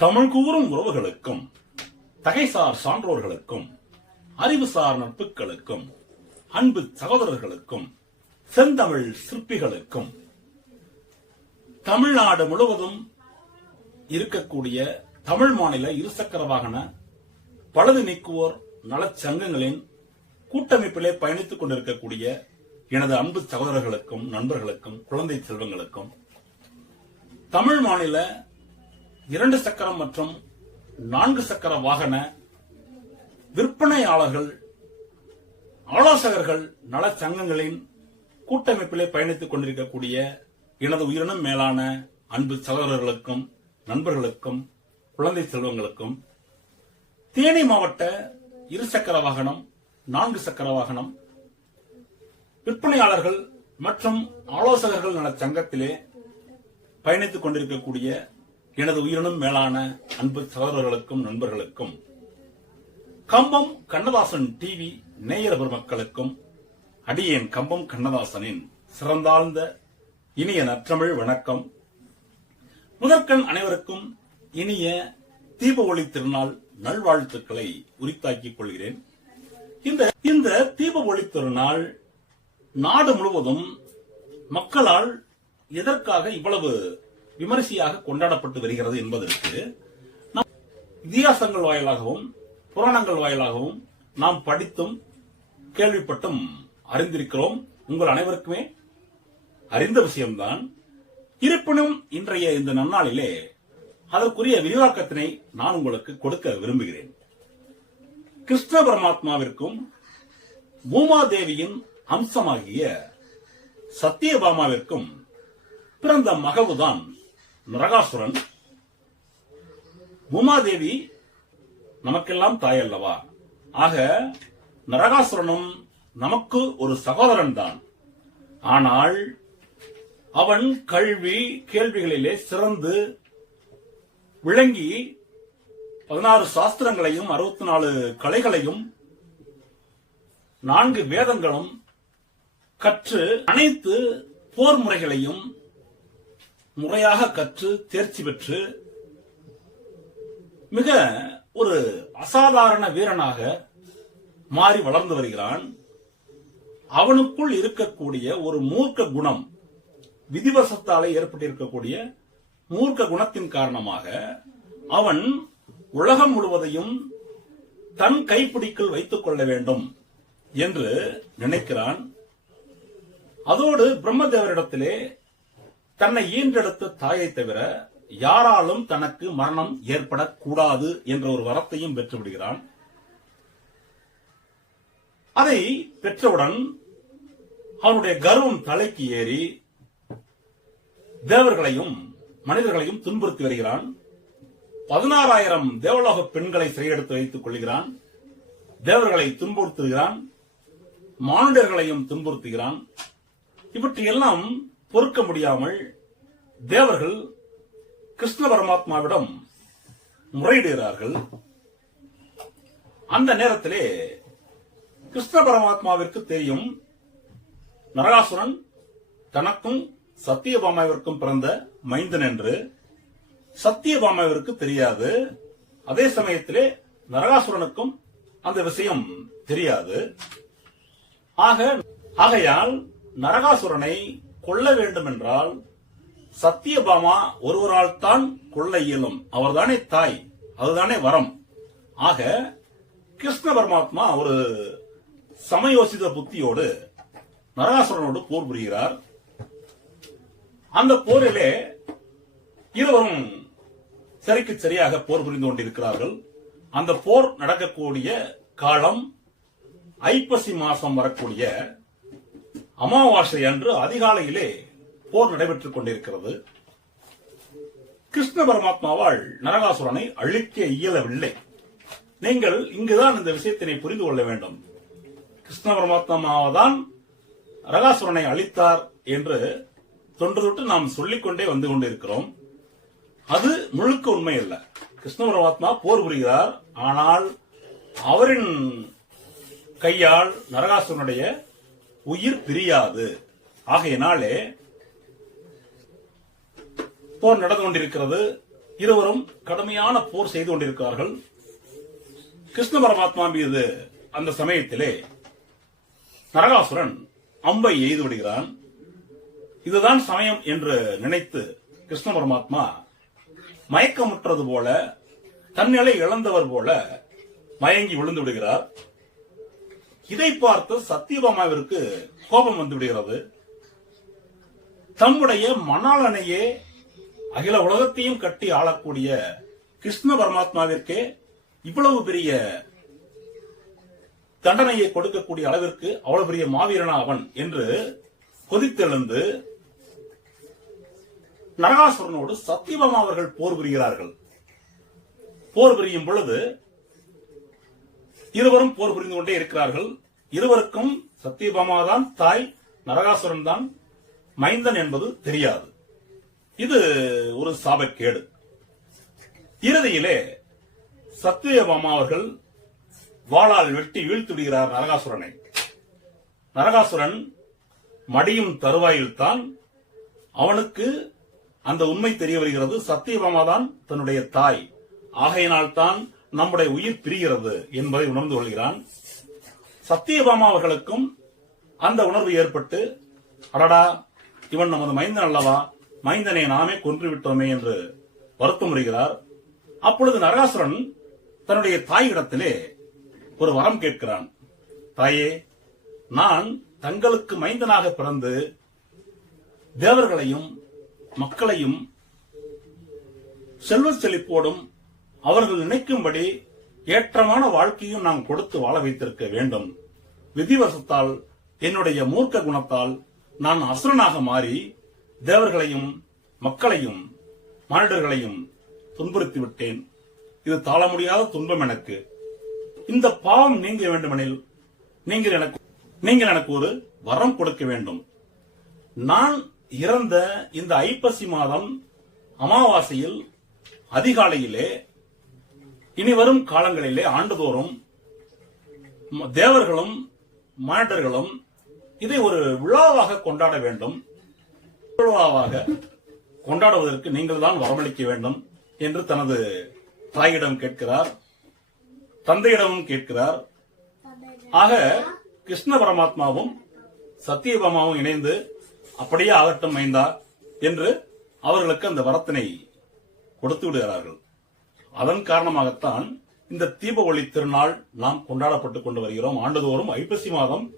தமிழ் கூறும் உறவுகளுக்கும் தகைசார் சான்றோர்களுக்கும் அறிவுசார் நட்புகளுக்கும் அன்பு சகோதரர்களுக்கும் செந்தமிழ் சிற்பிகளுக்கும் தமிழ்நாடு முழுவதும் இருக்கக்கூடிய தமிழ் மாநில இருசக்கர வாகன பழுது நீக்குவோர் நலச்சங்கங்களின் கூட்டமைப்பிலே பயணித்துக் கொண்டிருக்கக்கூடிய எனது அன்பு சகோதரர்களுக்கும் நண்பர்களுக்கும் குழந்தை செல்வங்களுக்கும் தமிழ் மாநில இரண்டு சக்கரம் மற்றும் நான்கு சக்கர வாகன விற்பனையாளர்கள் ஆலோசகர்கள் நல சங்கங்களின் கூட்டமைப்பிலே பயணித்துக் கொண்டிருக்கக்கூடிய எனது உயிரினும் மேலான அன்பு சகோதரர்களுக்கும் நண்பர்களுக்கும் குழந்தை செல்வங்களுக்கும் தேனி மாவட்ட இருசக்கர வாகனம் நான்கு சக்கர வாகனம் விற்பனையாளர்கள் மற்றும் ஆலோசகர்கள் நல சங்கத்திலே பயணித்துக் கொண்டிருக்கக்கூடிய எனது உயிரினும் மேலான அன்பு சகோதரர்களுக்கும் நண்பர்களுக்கும் கம்பம் கண்ணதாசன் டிவி நேயர் பெருமக்களுக்கும் அடியேன் கம்பம் கண்ணதாசனின் சிறந்தாழ்ந்த இனிய நற்றமிழ் வணக்கம். முதற்கண் அனைவருக்கும் இனிய தீப ஒளி திருநாள் நல்வாழ்த்துக்களை உரித்தாக்கிக் கொள்கிறேன். இந்த இந்த தீப ஒளி திருநாள் நாடு முழுவதும் மக்களால் எதற்காக இவ்வளவு விமரிசையாக கொண்டாடப்பட்டு வருகிறது என்பதற்கு இதிகாசங்கள் வாயிலாகவும் புராணங்கள் வாயிலாகவும் நாம் படித்தும் கேள்விப்பட்டும் அறிந்திருக்கிறோம். உங்கள் அனைவருக்குமே அறிந்த விஷயம்தான். இருப்பினும் இன்றைய இந்த நன்னாளிலே அதற்குரிய விரிவாக்கத்தினை நான் உங்களுக்கு கொடுக்க விரும்புகிறேன். கிருஷ்ண பரமாத்மாவிற்கும் பூமாதேவியின் அம்சமாகிய சத்தியபாமாவிற்கும் பிறந்த மகவுதான் நரகாசுரன் பூமாதேவி நமக்கெல்லாம் தாய் அல்லவா ஆக நரகாசுரனும் நமக்கு ஒரு சகோதரன் தான் ஆனால் அவன் கல்வி கேள்விகளிலே சிறந்து விளங்கி பதினாறு சாஸ்திரங்களையும் அறுபத்தி நாலு கலைகளையும் நான்கு வேதங்களும் கற்று அனைத்து போர் முறைகளையும் முறையாக கற்று தேர்ச்சி பெற்று மிக ஒரு அசாதாரண வீரனாக மாறி வளர்ந்து வருகிறான். அவனுக்குள் இருக்கக்கூடிய ஒரு மூர்க்க குணம் விதிவசத்தாலே ஏற்பட்டிருக்கக்கூடிய மூர்க்க குணத்தின் காரணமாக அவன் உலகம் முழுவதையும் தன் கைப்பிடிக்குள் வைத்துக் கொள்ள வேண்டும் என்று நினைக்கிறான். அதோடு பிரம்மதேவரிடத்திலே தன்னை ஈன்றெடுத்த தாயை தவிர யாராலும் தனக்கு மரணம் ஏற்படக்கூடாது என்ற ஒரு வரத்தையும் பெற்று விடுகிறான் அதை பெற்றவுடன் அவனுடைய கர்வம் தலைக்கு ஏறி தேவர்களையும் மனிதர்களையும் துன்புறுத்தி வருகிறான். பதினாறாயிரம் தேவலோக பெண்களை சிறையெடுத்து வைத்துக் கொள்கிறான் தேவர்களை துன்புறுத்துகிறான். மானுடர்களையும் துன்புறுத்துகிறான். இவற்றையெல்லாம் பொறுக்க முடியாமல் தேவர்கள் கிருஷ்ண பரமாத்மாவிடம் முறையிடுகிறார்கள். அந்த நேரத்திலே கிருஷ்ண பரமாத்மாவிற்கு தெரியும் நரகாசுரன் தனக்கும் சத்தியபாமாவிற்கும் பிறந்த மைந்தன் என்று. சத்தியபாமாவிற்கு தெரியாது. அதே சமயத்திலே நரகாசுரனுக்கும் அந்த விஷயம் தெரியாது. ஆக ஆகையால் நரகாசுரனை கொல்ல வேண்டும் என்றால் சத்தியபாமா ஒருவரால் தான் கொல்ல இயலும். அவர்தானே தாய் அதுதானே வரம். ஆக கிருஷ்ண பரமாத்மா ஒரு சமயோசித புத்தியோடு நரகாசுரனோடு போர் புரிகிறார். அந்த போரிலே இருவரும் சரிக்கு சரியாக போர் புரிந்து கொண்டிருக்கிறார்கள். அந்த போர் நடக்கக்கூடிய காலம் ஐப்பசி மாசம் வரக்கூடிய அமாவாசை அன்று அதிகாலையிலே போர் நடைபெற்றுக் கொண்டிருக்கிறது. கிருஷ்ண பரமாத்மாவால் நரகாசுரனை அழிக்க இயலவில்லை. நீங்கள் இங்குதான் இந்த விஷயத்தினை புரிந்து கொள்ள வேண்டும். கிருஷ்ண பரமாத்மாதான் நரகாசுரனை அழித்தார் என்று தொன்று தொட்டு நாம் சொல்லிக்கொண்டே வந்து கொண்டிருக்கிறோம். அது முழுக்க உண்மை அல்ல கிருஷ்ண பரமாத்மா போர் புரிகிறார். ஆனால் அவரின் கையால் நரகாசுரனுடைய உயிர் பிரியாது. ஆகையினாலே போர் நடந்து கொண்டிருக்கிறது. இருவரும் கடுமையான போர் செய்து கொண்டிருக்கிறார்கள். கிருஷ்ண பரமாத்மா மீது அந்த சமயத்திலே நரகாசுரன் அம்பை எய்து விடுகிறான். இதுதான் சமயம் என்று நினைத்து கிருஷ்ண பரமாத்மா மயக்கமுற்றது போல தன்னிலை இழந்தவர் போல மயங்கி விழுந்து விடுகிறார். இதை பார்த்து சத்தியபாமாவிற்கு கோபம் வந்து விடுகிறது. தம்முடைய மணாலனையே அகில உலகத்தையும் கட்டி ஆளக்கூடிய கிருஷ்ண பரமாத்மாவிற்கே இவ்வளவு பெரிய தண்டனையை கொடுக்கக்கூடிய அளவிற்கு அவ்வளவு பெரிய மாவீரனா அவன் என்று கொதித்தெழுந்து நரகாசுரனோடு சத்தியபாமா அவர்கள் போர் புரிகிறார்கள். போர் புரியும் பொழுது இருவரும் போர் புரிந்து கொண்டே இருக்கிறார்கள். இருவருக்கும் சத்தியபாமா தான் தாய் நரகாசுரன் தான் மைந்தன் என்பது தெரியாது. இது ஒரு சாபக்கேடு. இறுதியிலே சத்தியபாமா அவர்கள் வாளால் வெட்டி வீழ்த்து விடுகிறார் நரகாசுரனை. நரகாசுரன் மடியும் தருவாயில்தான் அவனுக்கு அந்த உண்மை தெரிய வருகிறது. சத்தியபாமா தான் தன்னுடைய தாய். ஆகையினால் தான் நம்முடைய உயிர் பிரிகிறது என்பதை உணர்ந்து கொள்கிறான். சத்தியபாமா அவர்களுக்கும் அந்த உணர்வு ஏற்பட்டு அடடா இவன் நமது மைந்தன் அல்லவா? மைந்தனை நாமே கொன்று விட்டோமே என்று வருத்தமுறுகிறார் அப்பொழுது நரகாசுரன் தன்னுடைய தாயிடத்திலே ஒரு வரம் கேட்கிறான். தாயே நான் தங்களுக்கு மைந்தனாக பிறந்து தேவர்களையும் மக்களையும் செல்வ செழிப்போடும் அவர்கள் நினைக்கும்படி ஏற்றமான வாழ்க்கையும் நான் கொடுத்து வாழ வைத்திருக்க வேண்டும். விதிவசத்தால் என்னுடைய மூர்க்க குணத்தால் நான் அசுரனாக மாறி தேவர்களையும் மக்களையும் மானிடர்களையும் துன்புறுத்தி விட்டேன். இது தாழ முடியாத துன்பம் எனக்கு. இந்த பாவம் நீங்க வேண்டுமெனில் நீங்கள் எனக்கு நீங்கள் எனக்கு ஒரு வரம் கொடுக்க வேண்டும். நான் இறந்த இந்த ஐப்பசி மாதம் அமாவாசையில் அதிகாலையிலே இனி வரும் காலங்களிலே ஆண்டுதோறும் தேவர்களும் மானிடர்களும் இதை ஒரு விழாவாக கொண்டாட வேண்டும். விழாவாக கொண்டாடுவதற்கு நீங்கள் தான் வரமளிக்க வேண்டும் என்று தனது தாயிடம் கேட்கிறார் தந்தையிடமும் கேட்கிறார். ஆக கிருஷ்ண பரமாத்மாவும் சத்தியபாமாவும் இணைந்து அப்படியே ஆகட்டும் மைந்தா என்று அவர்களுக்கு அந்த வரத்தினை கொடுத்து விடுகிறார்கள். அதன் காரணமாகத்தான் இந்த தீப ஒளி திருநாள் நாம் கொண்டாடப்பட்டுக் கொண்டு வருகிறோம். ஆண்டுதோறும் ஐப்பசி மாதம்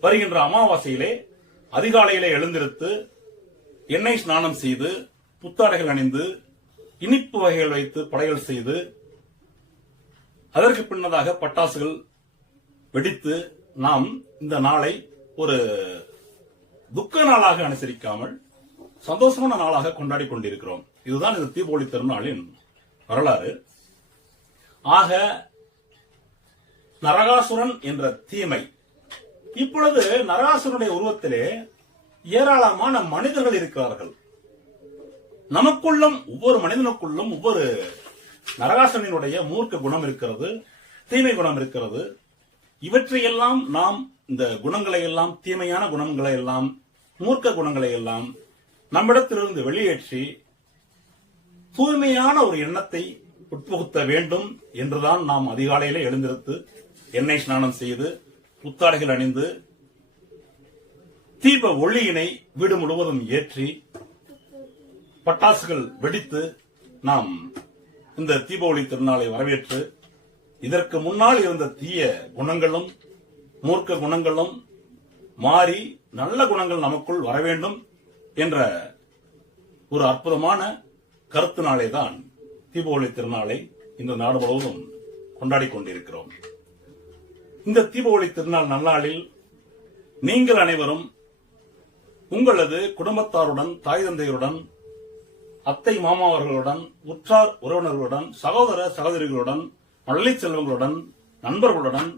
வருகின்ற அமாவாசையிலே அதிகாலையிலே எழுந்திருத்து எண்ணெய் ஸ்நானம் செய்து புத்தாடைகள் அணிந்து இனிப்பு வகைகள் வைத்து படைகள் செய்து அதற்கு பின்னதாக பட்டாசுகள் வெடித்து நாம் இந்த நாளை ஒரு துக்க நாளாக அனுசரிக்காமல் சந்தோஷமான நாளாக கொண்டாடி கொண்டிருக்கிறோம். இதுதான் இந்த தீபாவளி திருநாளின் வரலாறு. ஆக நரகாசுரன் என்ற தீமை. இப்பொழுது நரகாசுரனுடைய உருவத்திலே ஏராளமான மனிதர்கள் இருக்கிறார்கள். நமக்குள்ளும் ஒவ்வொரு மனிதனுக்குள்ளும் ஒவ்வொரு நரகாசுரனுடைய மூர்க்க குணம் இருக்கிறது தீமை குணம் இருக்கிறது. இவற்றையெல்லாம் நாம் இந்த குணங்களை எல்லாம் தீமையான குணங்களை எல்லாம் மூர்க்க குணங்களை எல்லாம் நம்மிடத்திலிருந்து வெளியேற்றி தூய்மையான ஒரு எண்ணத்தை உட்புகுத்த வேண்டும் என்றுதான் நாம் அதிகாலையில எழுந்திருத்து எண்ணெய் ஸ்நானம் செய்து புத்தாடைகள் அணிந்து தீப ஒளியினை வீடு முழுவதும் ஏற்றி பட்டாசுகள் வெடித்து நாம் இந்த தீப ஒளி திருநாளை வரவேற்று இதற்கு முன்னால் இருந்த தீய குணங்களும் மூர்க்க குணங்களும் மாறி நல்ல குணங்கள் நமக்குள் வர வேண்டும் என்ற ஒரு அற்புதமான கருத்து நாளே தான் தீபாவளி திருநாளை இந்த நாடு முழுவதும் கொண்டாடி கொண்டிருக்கிறோம். இந்த தீபாவளி திருநாள் நன்னாளில் நீங்கள் அனைவரும் உங்களது குடும்பத்தாருடன் தாய் தந்தையருடன் அத்தை மாமா அவர்களுடன் உற்றார் உறவினர்களுடன் சகோதர சகோதரிகளுடன் மழலை செல்வங்களுடன் நண்பர்களுடன்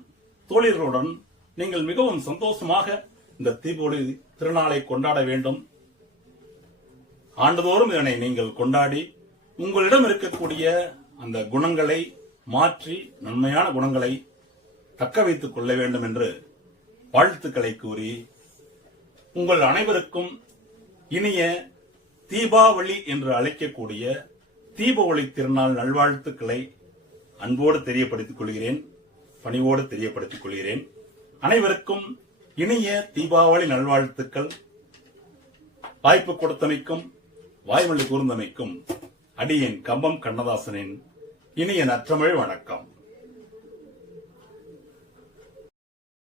தோழியர்களுடன் நீங்கள் மிகவும் சந்தோஷமாக இந்த தீபாவளி திருநாளை கொண்டாட வேண்டும். ஆண்டுதோறும் இதனை நீங்கள் கொண்டாடி உங்களிடம் இருக்கக்கூடிய அந்த குணங்களை மாற்றி நன்மையான குணங்களை தக்க வைத்துக் கொள்ள வேண்டும் என்று வாழ்த்துக்களை கூறி உங்கள் அனைவருக்கும் இனிய தீபாவளி என்று அழைக்கக்கூடிய தீப ஒளி திருநாள் நல்வாழ்த்துக்களை அன்போடு தெரியப்படுத்திக் கொள்கிறேன் பணிவோடு தெரியப்படுத்திக் கொள்கிறேன். அனைவருக்கும் இனிய தீபாவளி நல்வாழ்த்துக்கள். வாய்ப்பு கொடுத்தமைக்கும் வாய்மொழி கூர்ந்தமைக்கும் அடியின் கம்பம் கண்ணதாசனின் இனிய நற்றமிழ் வணக்கம்.